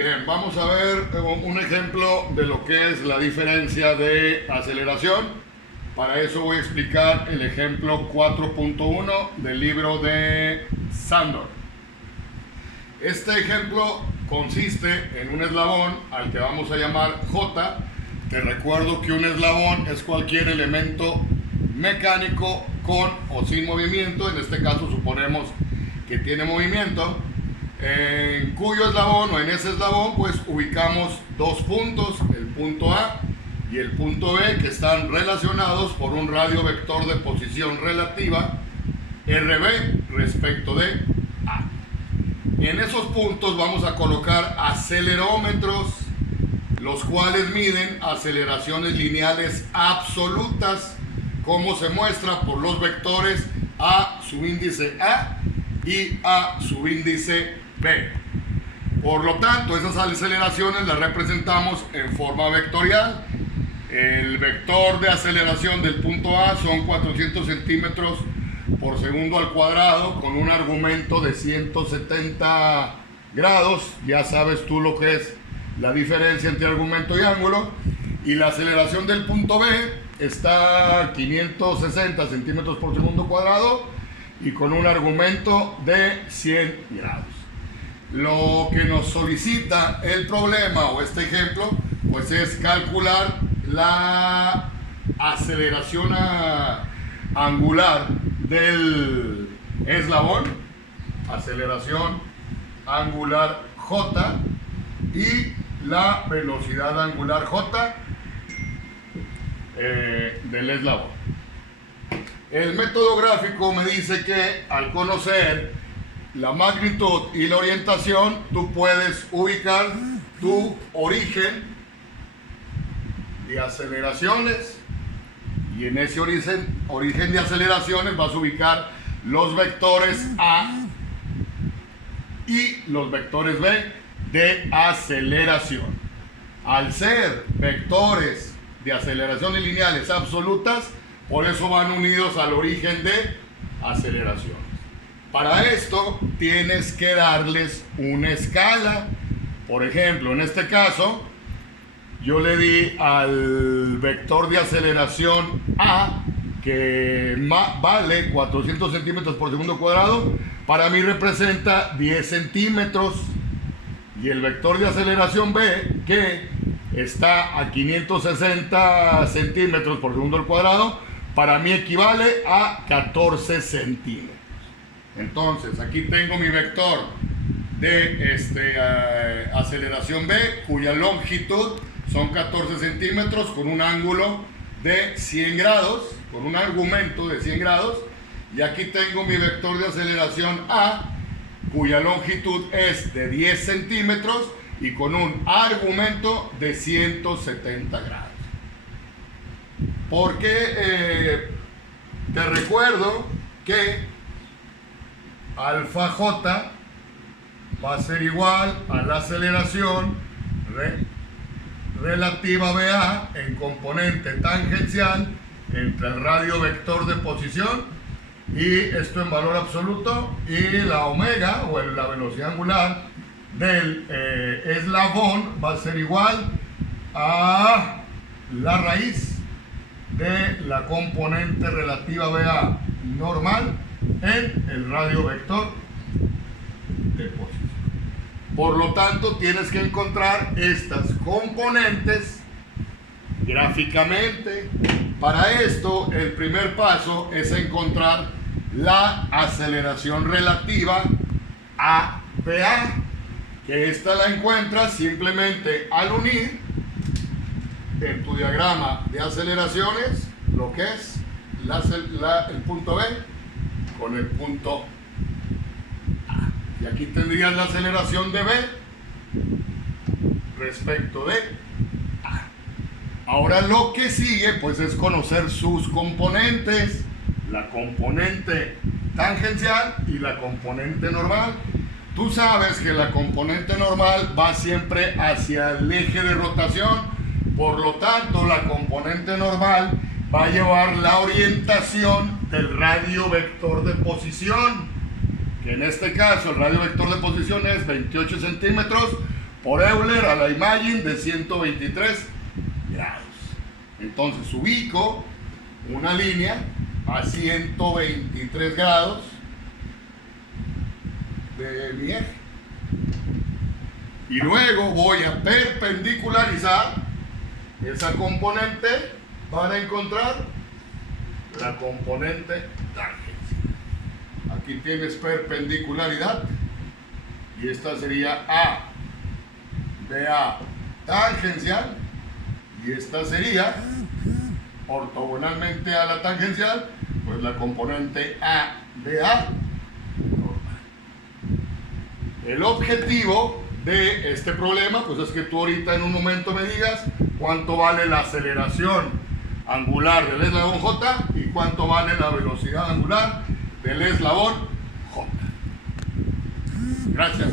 Bien, vamos a ver un ejemplo de lo que es la diferencia de aceleración. Para eso voy a explicar el ejemplo 4.1 del libro de Sandor. Este ejemplo consiste en un eslabón al que vamos a llamar J. Te recuerdo que un eslabón es cualquier elemento mecánico con o sin movimiento. En este caso suponemos que tiene movimiento, en cuyo eslabón o en ese eslabón pues ubicamos dos puntos, el punto A y el punto B, que están relacionados por un radio vector de posición relativa RB respecto de A. En esos puntos vamos a colocar acelerómetros, los cuales miden aceleraciones lineales absolutas, como se muestra por los vectores A subíndice A y A subíndice B. Por lo tanto, esas aceleraciones las representamos en forma vectorial. El vector de aceleración del punto A son 400 centímetros por segundo al cuadrado, con un argumento de 170 grados. Ya sabes tú lo que es la diferencia entre argumento y ángulo. Y la aceleración del punto B está a 560 centímetros por segundo cuadrado y con un argumento de 100 grados. Lo que nos solicita el problema o este ejemplo pues es calcular la aceleración angular del eslabón, aceleración angular J, y la velocidad angular J del eslabón. El método gráfico me dice que al conocer la magnitud y la orientación, tú puedes ubicar tu origen de aceleraciones, y en ese origen de aceleraciones vas a ubicar los vectores A y los vectores B de aceleración. Al ser vectores de aceleraciones lineales absolutas, por eso van unidos al origen de aceleración. Para esto tienes que darles una escala. Por ejemplo, en este caso, yo le di al vector de aceleración A, que vale 400 centímetros por segundo cuadrado, para mí representa 10 centímetros. Y el vector de aceleración B, que está a 560 centímetros por segundo al cuadrado, para mí equivale a 14 centímetros. Entonces, aquí tengo mi vector de aceleración B, cuya longitud son 14 centímetros con un ángulo de 100 grados, con un argumento de 100 grados. Y aquí tengo mi vector de aceleración A, cuya longitud es de 10 centímetros y con un argumento de 170 grados. Porque te recuerdo que alfa J va a ser igual a la aceleración relativa BA en componente tangencial entre el radio vector de posición, y esto en valor absoluto, y la omega o la velocidad angular del eslabón va a ser igual a la raíz de la componente relativa BA normal en el radio vector de posición. Por lo tanto, tienes que encontrar estas componentes gráficamente. Para esto, el primer paso es encontrar la aceleración relativa a BA, que esta la encuentras simplemente al unir en tu diagrama de aceleraciones lo que es el punto B con el punto A. Y aquí tendrías la aceleración de B respecto de A. Ahora lo que sigue pues es conocer sus componentes, la componente tangencial y la componente normal. Tú sabes que la componente normal va siempre hacia el eje de rotación, por lo tanto la componente normal va a llevar la orientación del radio vector de posición, que en este caso el radio vector de posición es 28 centímetros por Euler a la imagen de 123 grados. Entonces ubico una línea a 123 grados de mi eje. Y luego voy a perpendicularizar esa componente para encontrar la componente tangencial. Aquí tienes perpendicularidad y esta sería A, BA tangencial, y esta sería ortogonalmente a la tangencial, pues la componente A, BA normal. El objetivo de este problema pues es que tú ahorita en un momento me digas cuánto vale la aceleración angular del eslabón J y cuánto vale la velocidad angular del eslabón J. Gracias.